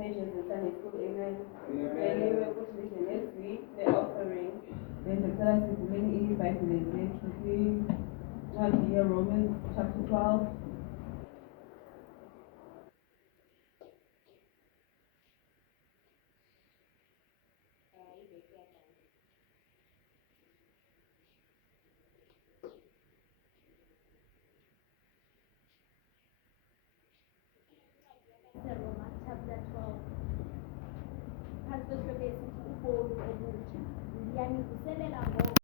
Teenagers in Sunday school, amen. Earlier, go to the next week, the offering. Then the class is many 85 minutes. We want to hear Romans chapter 12. Romans chapter 12. Pastor Shobesi ukubonga ukuthi ngiyanivuselela ngoba